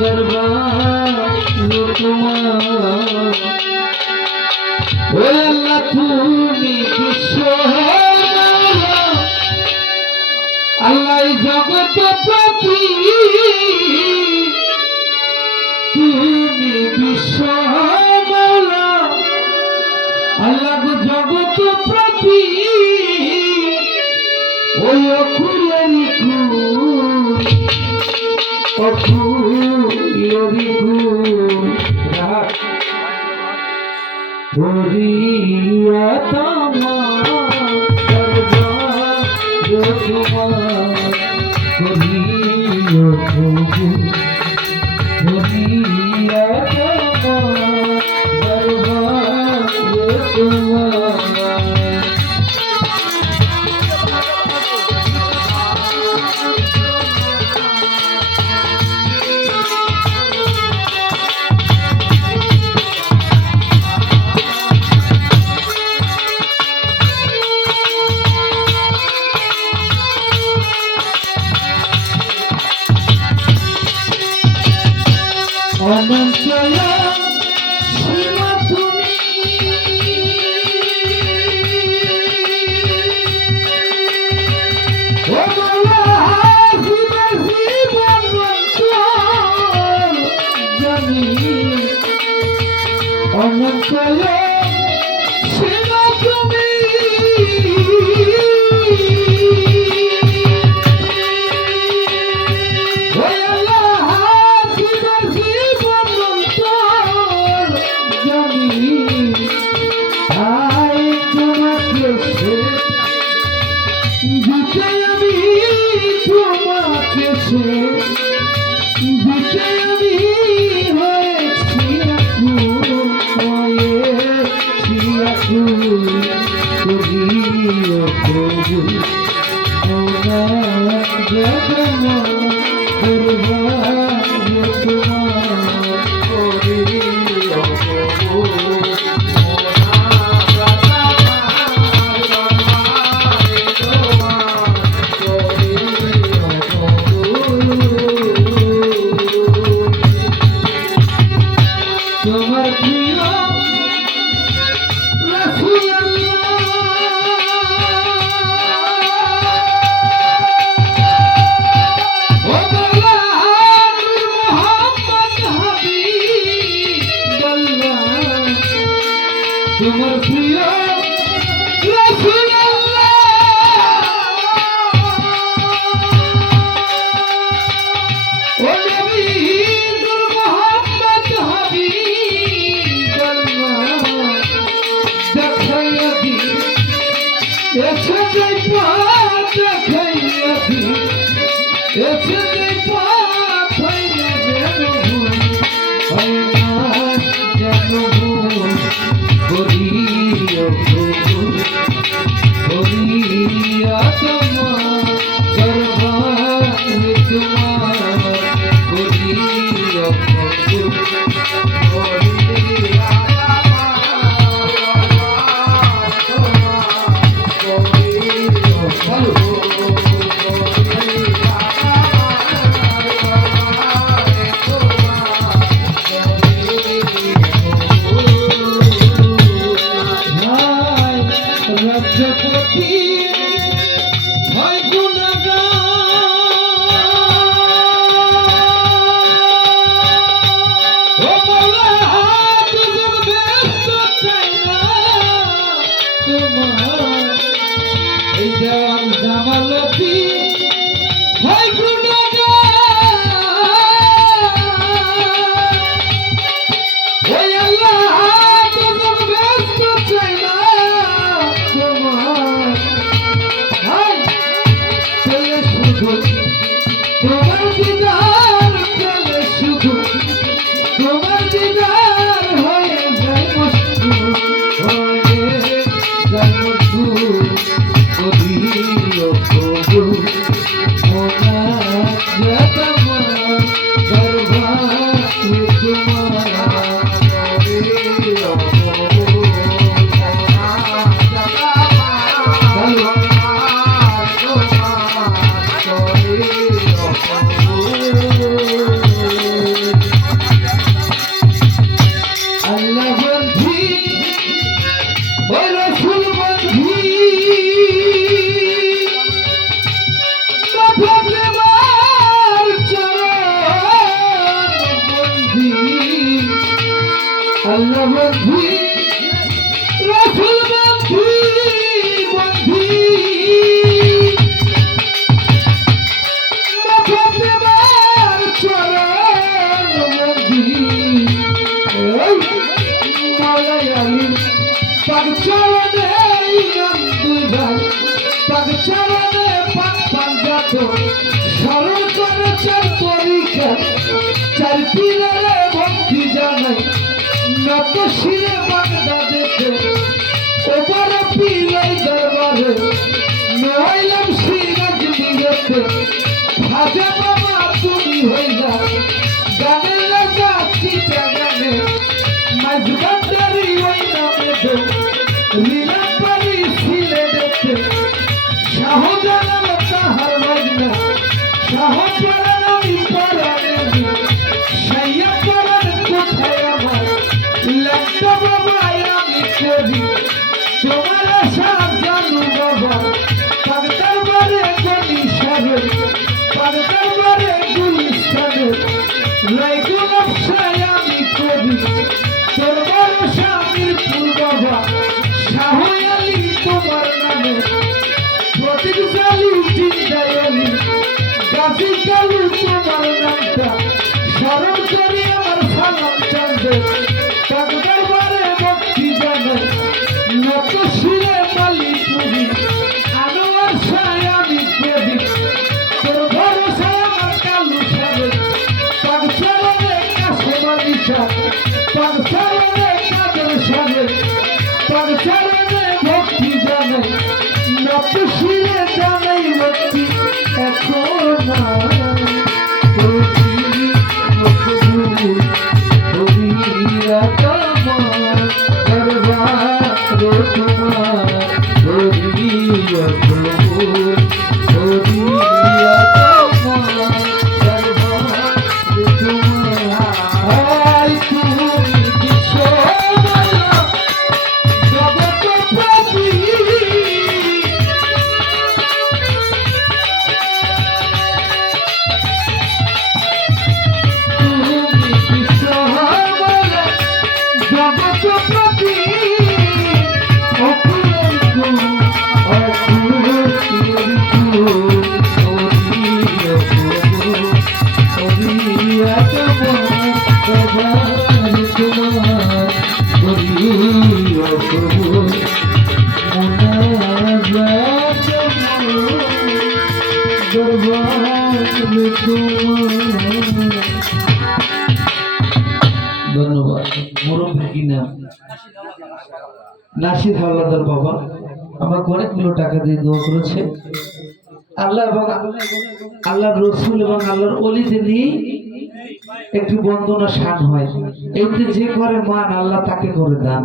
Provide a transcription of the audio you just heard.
দরবার তোমার ও আল্লাহ তুমি বিশ্ব আল্লাহ জগত প্রতি তুমি বিশ্ব আল্লাহ জগত প্রতি ওই অকুলেরি তোমার প্রিয় রাসূলুল্লাহ ও নবী নূর মুহাম্মদ হাবিবাল্লাহ দেখাইয়া দি এসে যাই পথ দেখাইয়া দি এসে যাই পথ হইয়া যেন ভুল হয় না যেন ভুল Oh, আল্লাহ বন্ধি রাসূল বন্ধি বন্ধি মাথা দেবার চরণ বন্ধি এই মাওলাই আলী পাক চরণে ইমাম দুইবার পাক চরণে পাক পাঞ্জাত স্মরণ করে চার তরিকা চার পীরের ভক্তি জানাই নত শিরে বাগদাদেতে ওপর পীরের দরবারে নইলাম সিরাজ মিরতে খাজা বাবা তুমি হইলা গানের রাজা চিটা গানে মজবাদারি ওই নামেতে লীলা পারি ছিলে দেখতে শাহজালাল তাহার মজনা শাহজালাল আমি পরানে সাইয়া পরান কোথায় আমার লাগতো বাবা আমি করি তোমার আশা জানু বাবা পাগতার বারে গনি সারে পাগতার বারে গুলিস্তানে লাইগুল আশায় আমি করি তোর ভরসা মিরপুর বাবা শাহ আলী তোমার নামে প্রতীক জালি জিন্দায় আলী গাজী কালু তোমার নামটা স্মরণ করি আমার সালাম চন্দ্র পাগতার বারে ভক্তি জানাই নত শিরে মালিপুরি আনোয়ার শাহ আমি করি তোর ভরসা আমার কালু সারে পাগচারে কাছে বালিশা পাগচারে কাদের সারে পাগচারে ভক্তি জানাই নত শিরে জানাই ভক্তি এখন না ধন্যবাদ মুরব্বী কিনা নাসির হাওলাদার বাবা আমাকে অনেকগুলো টাকা দিয়ে দোয়া করেছে আল্লাহ এবং আল্লাহর রসুল এবং আল্লাহর ওলিতে নিয়ে একটু বন্দনা শান হয় এতে যে করে মান আল্লাহ তাকে করে দান